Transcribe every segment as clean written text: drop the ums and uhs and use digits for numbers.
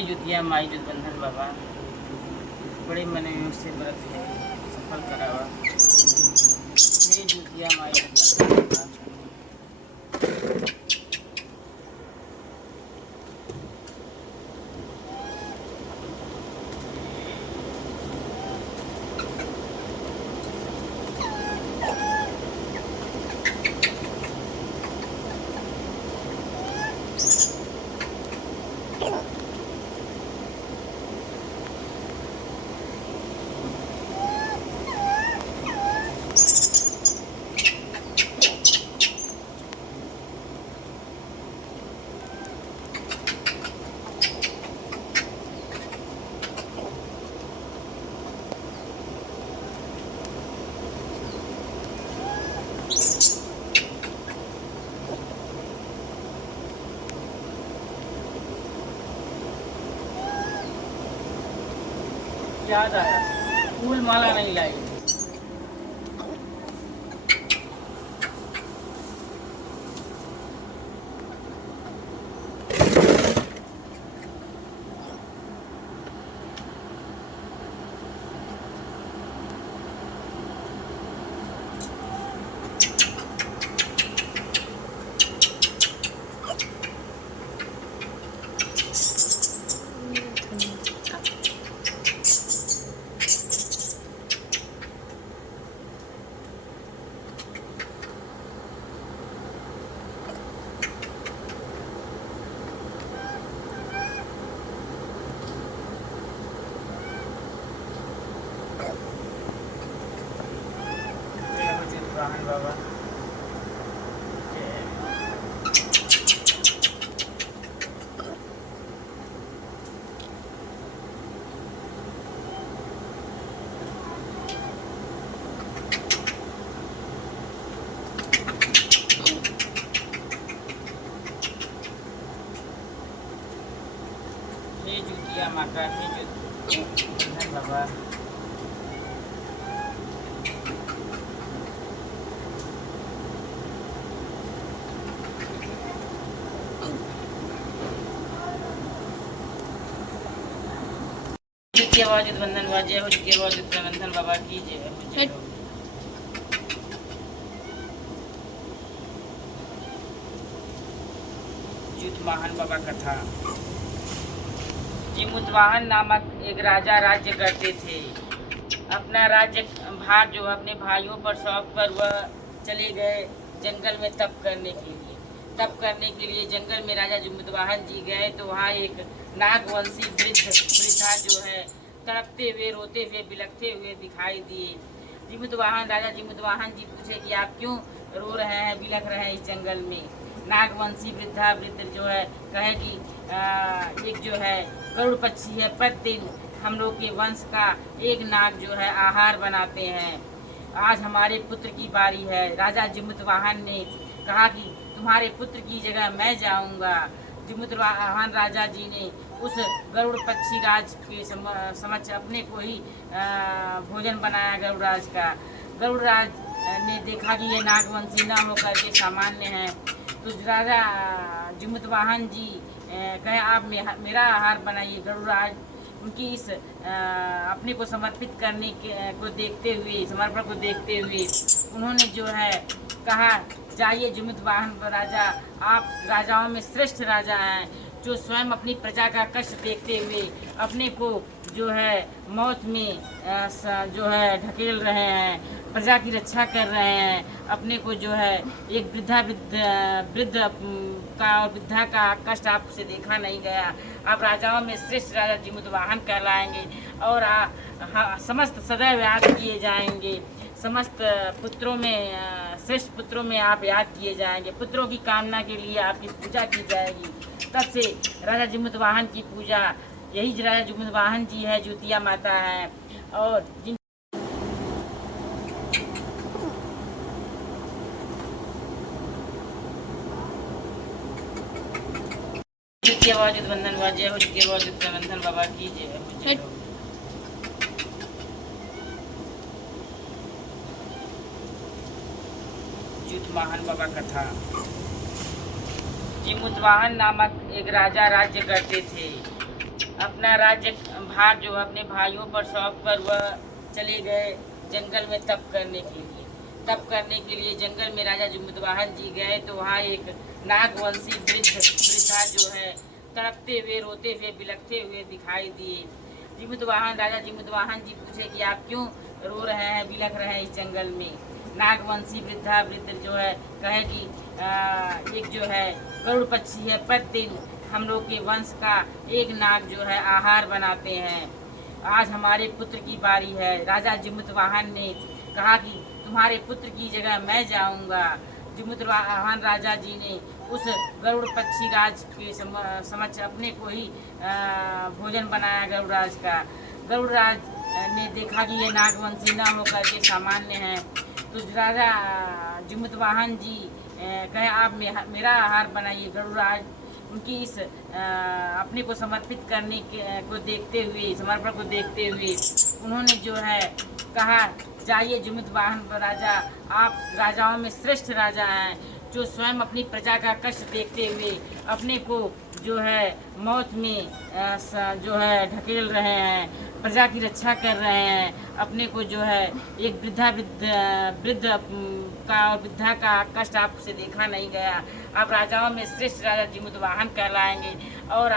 हे जुतिया माई जुतबंधन बाबा, बड़े मनोयोग से व्रत है सफल करावा। हे जुतिया माई जुतबंधन बाबा। याद आया, फूल माला नहीं लाई। राहन बाबा हे जुतिया माता, हे जुतिया बाबा। जुतिया बाबा जुतबंधन बाबा, जय हो जुतिया बाबा जुतबंधन बाबा की जय हो। जुतवाहन बाबा कथा। जिमुतवाहन नामक एक राजा राज्य करते थे। अपना राज्य भार जो अपने भाइयों पर सौंप कर वह चले गए जंगल में तप करने के लिए। तप करने के लिए जंगल में राजा जिमुतवाहन जी गए तो वहाँ एक नागवंशी वृद्धा जो है तड़पते हुए, रोते हुए, बिलखते हुए दिखाई दिए। राजा जिमुतवाहन जी पूछे कि आप क्यों रो रहे हैं, बिलख रहे हैं इस जंगल में। नागवंशी वृद्ध जो है कहे कि एक जो है गरुड़ पक्षी है, प्रतिदिन हम लोग के वंश का एक नाग जो है आहार बनाते हैं। आज हमारे पुत्र की बारी है। राजा जिमुतवाहन ने कहा कि तुम्हारे पुत्र की जगह मैं जाऊंगा। जिमुतवाहन राजा जी ने उस गरुड़ पक्षी राज के समक्ष अपने को ही भोजन बनाया गरुड़ राज का। गरुड़ राज ने देखा कि ये नागवंशी न होकर के सामान्य है, तो राजा जिमुतवाहन जी कहे आप मेरा आहार बनाइए। गरुड़ राज उनकी इस अपने को समर्पित करने को देखते हुए, समर्पण को देखते हुए उन्होंने जो है कहा जाइए जिमुतवाहन राजा, आप राजाओं में श्रेष्ठ राजा हैं जो स्वयं अपनी प्रजा का कष्ट देखते हुए अपने को जो है मौत में जो है ढकेल रहे हैं, प्रजा की रक्षा कर रहे हैं। अपने को जो है एक वृद्ध का और वृद्धा का कष्ट आपसे देखा नहीं गया। आप राजाओं में श्रेष्ठ राजा जिमुतवाहन कहलाएंगे और समस्त सदैव याद किए जाएंगे। समस्त पुत्रों में श्रेष्ठ पुत्रों में आप याद किए जाएंगे। पुत्रों की कामना के लिए आपकी पूजा की जाएगी। तब से राजा जिमुतवाहन की पूजा, यही राजा जिमुतवाहन जी है, जुतिया माता है। और जुतिया बाबा जुतबंधन बाबा, जय हो जुतिया बाबा जुतबंधन बाबा की जय हो। जुतवाहन बाबा कथा। जिमुतवाहन नामक एक राजा राज्य करते थे। अपना राज्य भार जो अपने भाइयों पर सौंप कर वह चले गए जंगल में तप करने के लिए। तप करने के लिए जंगल में राजा जिमुतवाहन जी गए तो वहाँ एक नागवंशी वृद्धा जो है तड़पते हुए, रोते हुए, बिलखते हुए दिखाई दिए। राजा जिमुतवाहन जी पूछे कि आप क्यों रो रहे हैं, बिलख रहे हैं इस जंगल में। नागवंशी वृद्ध जो है कहे कि एक जो है गरुड़ पक्षी है, प्रतिदिन हम लोग के वंश का एक नाग जो है आहार बनाते हैं। आज हमारे पुत्र की बारी है। राजा जिमुतवाहन ने कहा कि तुम्हारे पुत्र की जगह मैं जाऊंगा। जिमुतवाहन राजा जी ने उस गरुड़ पक्षी राज के समक्ष अपने को ही भोजन बनाया गरुड़ राज का। गरुड़ राज ने देखा कि ये नागवंशी न होकर के सामान्य है, तो राजा जिमुतवाहन जी कहे आप मेरा आहार बनाइए। गरुड़ राज उनकी इस अपने को समर्पित करने को देखते हुए, समर्पण को देखते हुए उन्होंने जो है कहा, जाइए जिमुतवाहन राजा, आप राजाओं में श्रेष्ठ राजा हैं, जो स्वयं अपनी प्रजा का कष्ट देखते हुए अपने को जो है मौत में जो है ढकेल रहे हैं, प्रजा की रक्षा कर रहे हैं। अपने को जो है एक वृद्ध का और वृद्धा का कष्ट आपसे देखा नहीं गया। आप राजाओं में श्रेष्ठ राजा जिमुतवाहन कहलाएंगे और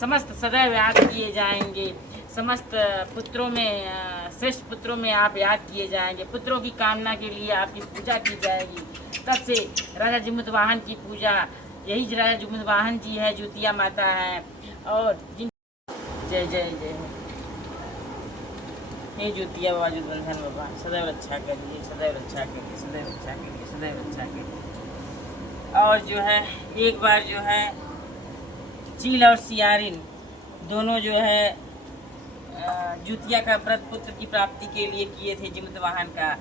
समस्त सदैव याद किए जाएंगे। समस्त पुत्रों में श्रेष्ठ पुत्रों में आप याद किए जाएंगे। पुत्रों की कामना के लिए आपकी पूजा की जाएगी। तब से राजा जिमुतवाहन की पूजा, यही राजा जिमुतवाहन जी है, ज्योतिया माता है। और जय जय जय हे ज्योतिया बाबा, जुटबंधन बाबा, सदैव रक्षा करिए, सदैव रक्षा करिए, सदैव रक्षा करिए, सदैव रक्षा करिए। और जो है एक बार जो है चील और सियारिन दोनों जो है ज्योतिया का व्रत पुत्र की प्राप्ति के लिए किए थे जिमुतवाहन का।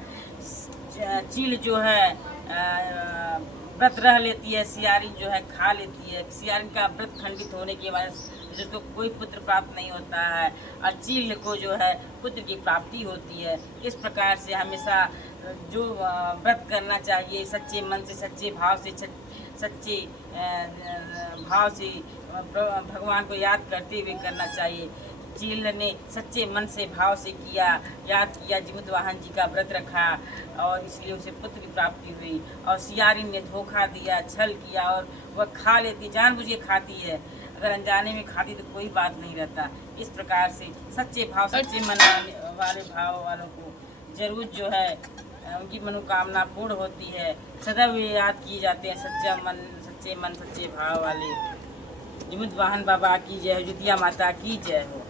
चील जो है व्रत रह लेती है, सियारिन जो है खा लेती है। सियारिन का व्रत खंडित होने की वजह से तो कोई पुत्र प्राप्त नहीं होता है और चील को जो है पुत्र की प्राप्ति होती है। इस प्रकार से हमेशा जो व्रत करना चाहिए सच्चे मन से, सच्चे भाव से, सच्चे भाव से भगवान को याद करते हुए करना चाहिए। चील ने सच्चे मन से, भाव से किया, याद किया, जिमुतवाहन जी का व्रत रखा और इसलिए उसे पुत्र की प्राप्ति हुई। और सियारिन ने धोखा दिया, छल किया और वह खा लेती, जानबूझ के खाती है। अगर अनजाने में खाती तो कोई बात नहीं रहता। इस प्रकार से सच्चे भाव, सच्चे मन वाले भाव वालों को जरूर जो है उनकी मनोकामना पूर्ण होती है। सदैव याद किए जाते हैं सच्चा मन, सच्चे मन, सच्चे भाव वाले। जिमुतवाहन बाबा की जय हो, ज्योतिया माता की जय हो।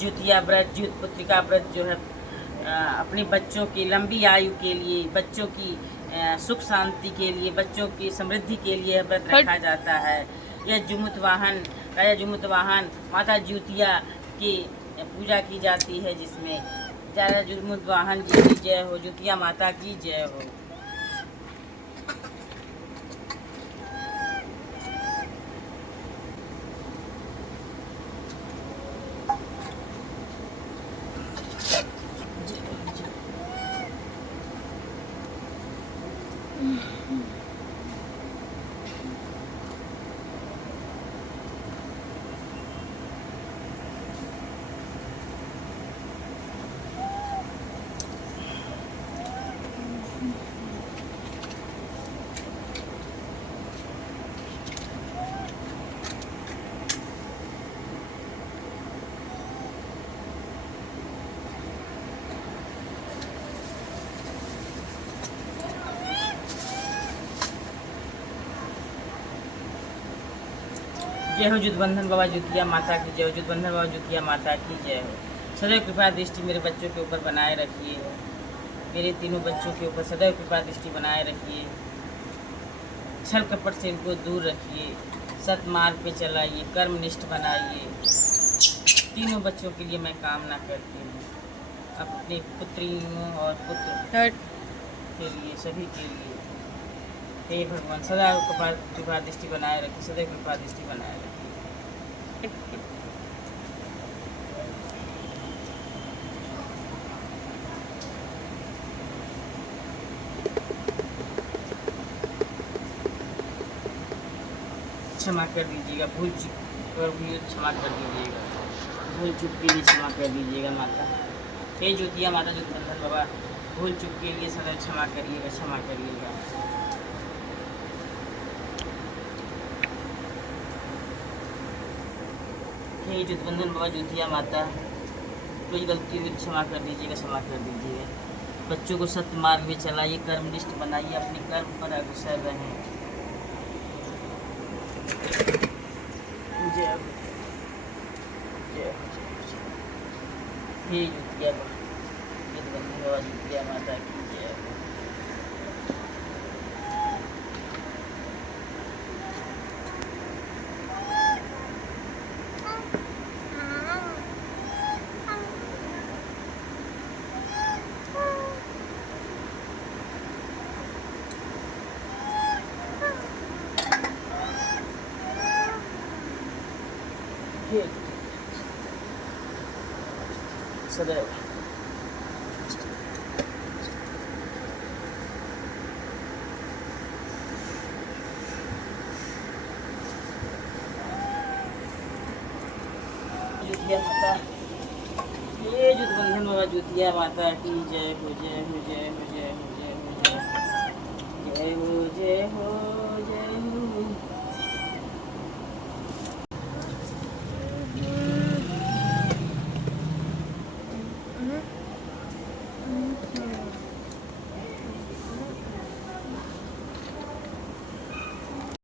ज्योतिया व्रत, ज्योत पुत्रिका व्रत जो है अपने बच्चों की लंबी आयु के लिए, बच्चों की सुख शांति के लिए, बच्चों की समृद्धि के लिए व्रत रखा जाता है। यह जिमुतवाहन, राजा जिमुतवाहन, माता ज्योतिया की पूजा की जाती है, जिसमें राजा जिमुतवाहन जी की जय हो, ज्योतिया माता की जय हो। जय हो जुटबंधन बाबा ज्योतिया माता की जय हो, जुटबंधन बाबा ज्योतिया माता की जय हो। सदैव कृपा दृष्टि मेरे बच्चों के ऊपर बनाए रखिए, मेरे तीनों बच्चों के ऊपर सदैव कृपा दृष्टि बनाए रखिए। छल कपट से इनको दूर रखिए, सतमार्ग पे चलाइए, कर्मनिष्ठ बनाइए। तीनों बच्चों के लिए मैं कामना करती हूँ, अपने पुत्रियों और पुत्र के लिए, सभी के लिए। हे भगवान सदा कृपा दृष्टि बनाए रखे, सदा कृपा दृष्टि बनाए रखे। क्षमा कर दीजिएगा, भूल चूक पर भी क्षमा कर दीजिएगा, भूल चूक के लिए क्षमा कर दीजिएगा माता। हे ज्योतिया माता ज्योतिबंधन बाबा, भूल चूक के लिए सदा क्षमा करिएगा, क्षमा करिएगा। हे ज्योतिबंधन बाबा ज्योतिया माता, कोई गलती हुई क्षमा कर दीजिएगा, क्षमा कर दीजिएगा। बच्चों को सत्य मार्ग में चलाइए, कर्मनिष्ठ बनाइए, अपने कर्म पर अग्रसर रहें। जय जय हे ज्योतिया ज्योतिबंधन बाबा ज्योतिया माता की जय। सदैव ज्योतिया माता, ये ज्योतिबंधन बाबा ज्योतिया माता की जय हो, जय हो, जय हो, जय हो, जय हो, जय हो, जय हो, जय हो।